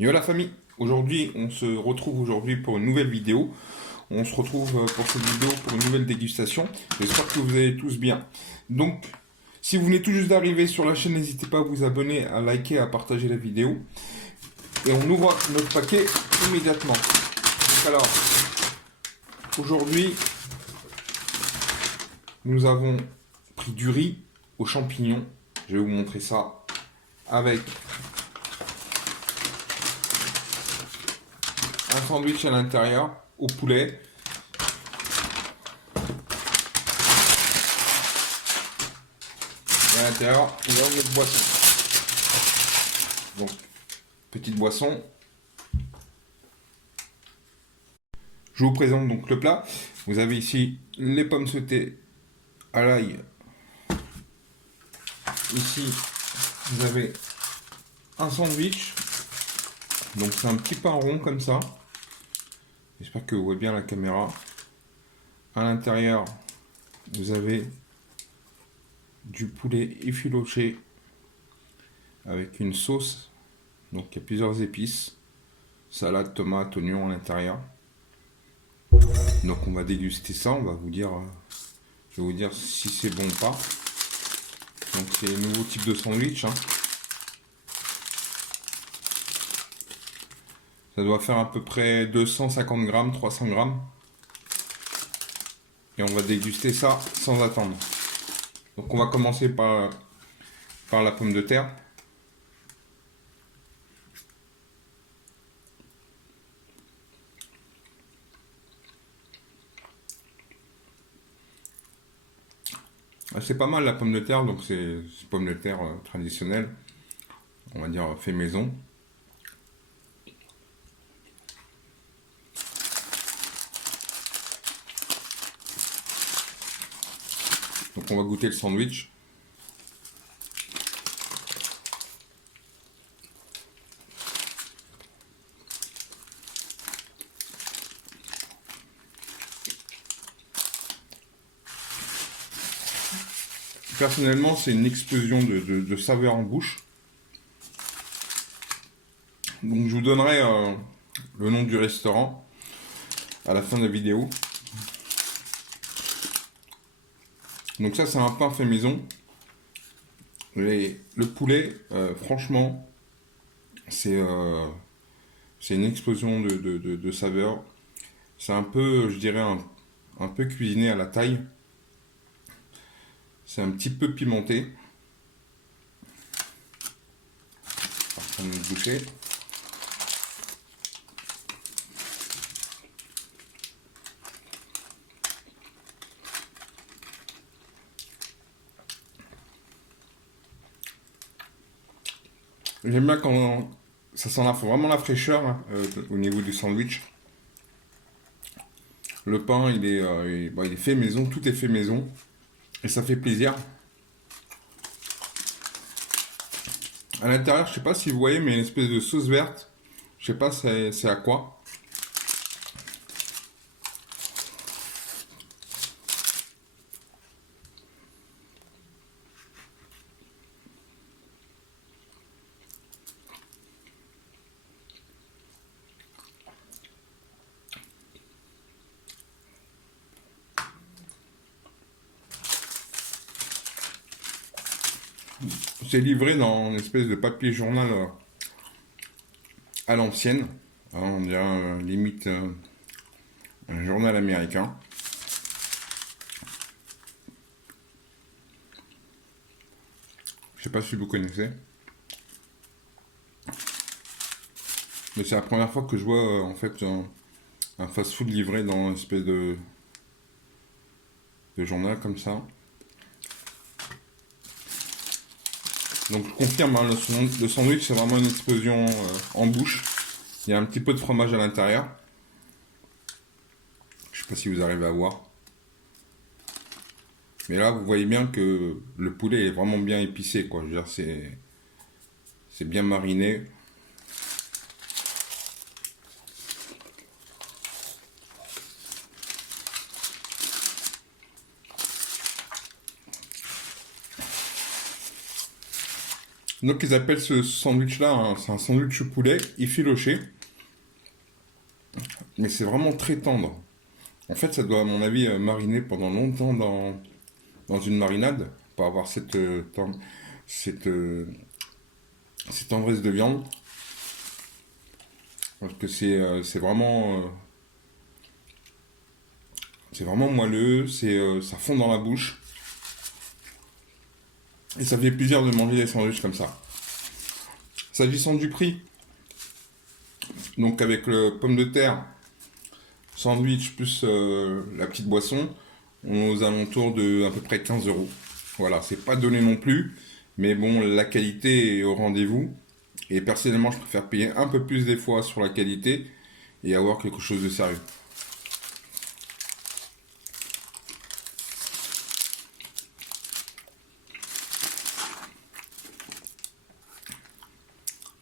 Yo la famille, aujourd'hui on se retrouve aujourd'hui pour une nouvelle vidéo. On se retrouve pour cette vidéo pour une nouvelle dégustation. J'espère que vous allez tous bien. Donc, si vous venez tout juste d'arriver sur la chaîne, n'hésitez pas à vous abonner, à liker, à partager la vidéo. Et on ouvre notre paquet immédiatement. Donc alors, aujourd'hui, nous avons pris du riz aux champignons. Je vais vous montrer ça avec un sandwich à l'intérieur au poulet. Et à l'intérieur, nous avons notre boisson. Donc, petite boisson. Je vous présente donc le plat. Vous avez ici les pommes sautées à l'ail. Ici, vous avez un sandwich. Donc c'est un petit pain rond comme ça. J'espère que vous voyez bien la caméra. À l'intérieur, vous avez du poulet effiloché avec une sauce. Donc il y a plusieurs épices. Salade, tomate, oignon à l'intérieur. Donc on va déguster ça. On va vous dire, je vais vous dire si c'est bon ou pas. Donc c'est un nouveau type de sandwich. Ça doit faire à peu près 250 grammes, 300 grammes. Et on va déguster ça sans attendre. Donc on va commencer par la pomme de terre. C'est pas mal la pomme de terre, donc c'est pomme de terre traditionnelle, on va dire fait maison. Donc on va goûter le sandwich. Personnellement, c'est une explosion de saveurs en bouche. Donc je vous donnerai le nom du restaurant à la fin de la vidéo. Donc ça c'est un pain fait maison. Et le poulet, franchement, c'est une explosion de saveurs. C'est un peu, je dirais, un peu cuisiné à la taille. C'est un petit peu pimenté. On va prendre une bouchée. J'aime bien quand ça sent vraiment la fraîcheur là, au niveau du sandwich. Le pain, il est fait maison, tout est fait maison. Et ça fait plaisir. À l'intérieur, je sais pas si vous voyez, mais il y a une espèce de sauce verte. Je sais pas c'est à quoi. C'est livré dans une espèce de papier journal à l'ancienne. On dirait limite un journal américain. Je sais pas si vous connaissez. Mais c'est la première fois que je vois en fait un fast-food livré dans une espèce de journal comme ça. Donc je confirme, hein, le sandwich c'est vraiment une explosion en bouche. Il y a un petit peu de fromage à l'intérieur. Je sais pas si vous arrivez à voir. Mais là vous voyez bien que le poulet est vraiment bien épicé quoi. Je veux dire c'est bien mariné. Donc ils appellent ce sandwich là, c'est un sandwich au poulet effiloché, mais c'est vraiment très tendre. En fait, ça doit à mon avis mariner pendant longtemps dans une marinade pour avoir cette, euh, cette tendresse de viande. Parce que c'est vraiment moelleux, ça fond dans la bouche. Et ça fait plaisir de manger des sandwichs comme ça. S'agissant du prix, donc avec le pomme de terre, sandwich plus la petite boisson, on est aux alentours de à peu près 15 euros. Voilà, c'est pas donné non plus, mais bon, la qualité est au rendez-vous. Et personnellement, je préfère payer un peu plus des fois sur la qualité et avoir quelque chose de sérieux.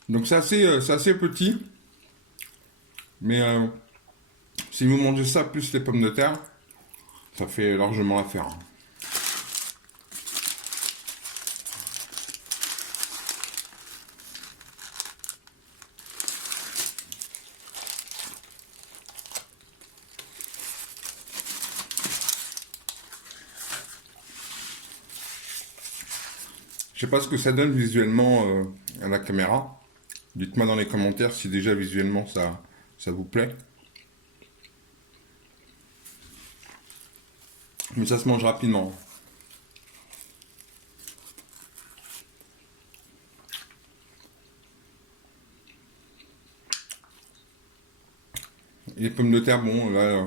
Donc c'est assez petit, mais si vous mangez ça plus les pommes de terre, ça fait largement l'affaire. Je sais pas ce que ça donne visuellement à la caméra. Dites-moi dans les commentaires si déjà visuellement ça vous plaît. Mais ça se mange rapidement. Les pommes de terre, bon, là,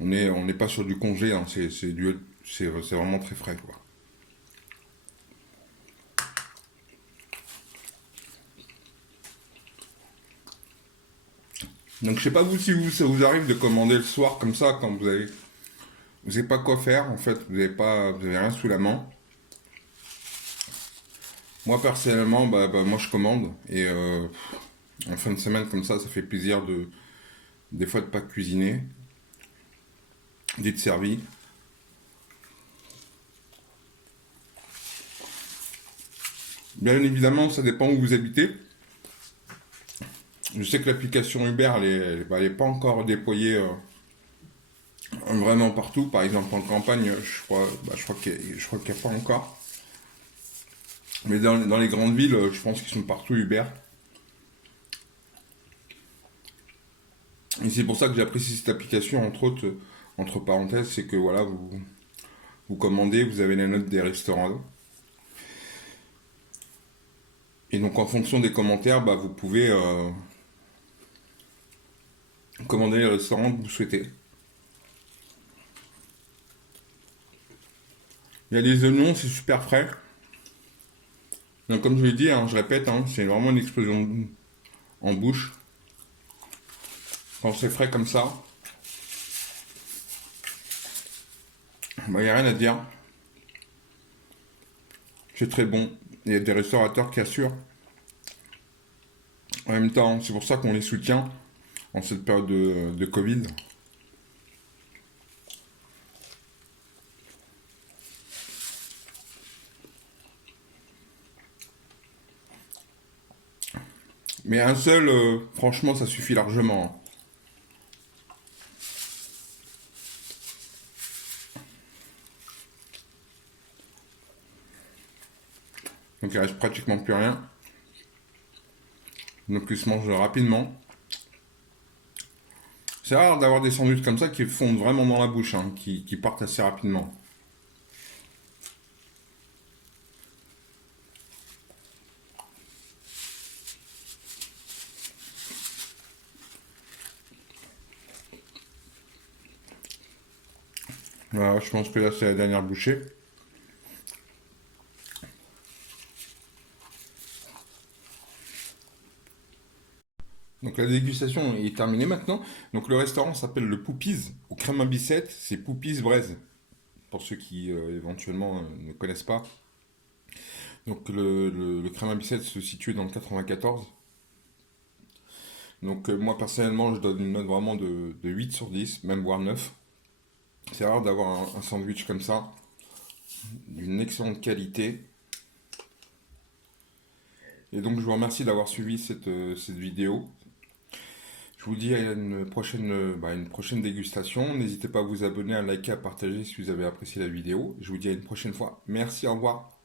on n'est pas sur du congé, hein, c'est vraiment très frais, quoi. Donc je sais pas vous si ça vous arrive de commander le soir comme ça quand vous savez pas quoi faire en fait, vous avez rien sous la main. Moi personnellement, moi je commande et en fin de semaine comme ça fait plaisir des fois de pas cuisiner, d'être servi. Bien évidemment, ça dépend où vous habitez. Je sais que l'application Uber, elle est pas encore déployée vraiment partout. Par exemple, en campagne, je crois qu'il n'y a pas encore. Mais dans les grandes villes, je pense qu'ils sont partout Uber. Et c'est pour ça que j'apprécie cette application, entre autres, entre parenthèses, c'est que voilà, vous commandez, vous avez la note des restaurants. Et donc en fonction des commentaires, vous pouvez commander les restaurants que vous souhaitez. Il y a des oignons, c'est super frais. Donc comme je l'ai dit, hein, je répète, hein, c'est vraiment une explosion en bouche. Quand c'est frais comme ça, il n'y a rien à dire. C'est très bon. Il y a des restaurateurs qui assurent. En même temps, c'est pour ça qu'on les soutient en cette période de Covid. Mais un seul, franchement, ça suffit largement. Donc il reste pratiquement plus rien. Donc il se mange rapidement. C'est rare d'avoir des sandwichs comme ça qui fondent vraiment dans la bouche, hein, qui partent assez rapidement. Voilà, je pense que là c'est la dernière bouchée. Donc la dégustation est terminée maintenant. Donc le restaurant s'appelle le Poupies au crème à Bicêtre. C'est Poupies Braise, pour ceux qui éventuellement ne connaissent pas. Donc le crème à Bicêtre se situe dans le 94. Donc moi personnellement je donne une note vraiment de 8 sur 10, même voire 9. C'est rare d'avoir un sandwich comme ça, d'une excellente qualité. Et donc je vous remercie d'avoir suivi cette vidéo. Je vous dis à une prochaine dégustation. N'hésitez pas à vous abonner, à liker, à partager si vous avez apprécié la vidéo. Je vous dis à une prochaine fois. Merci, au revoir.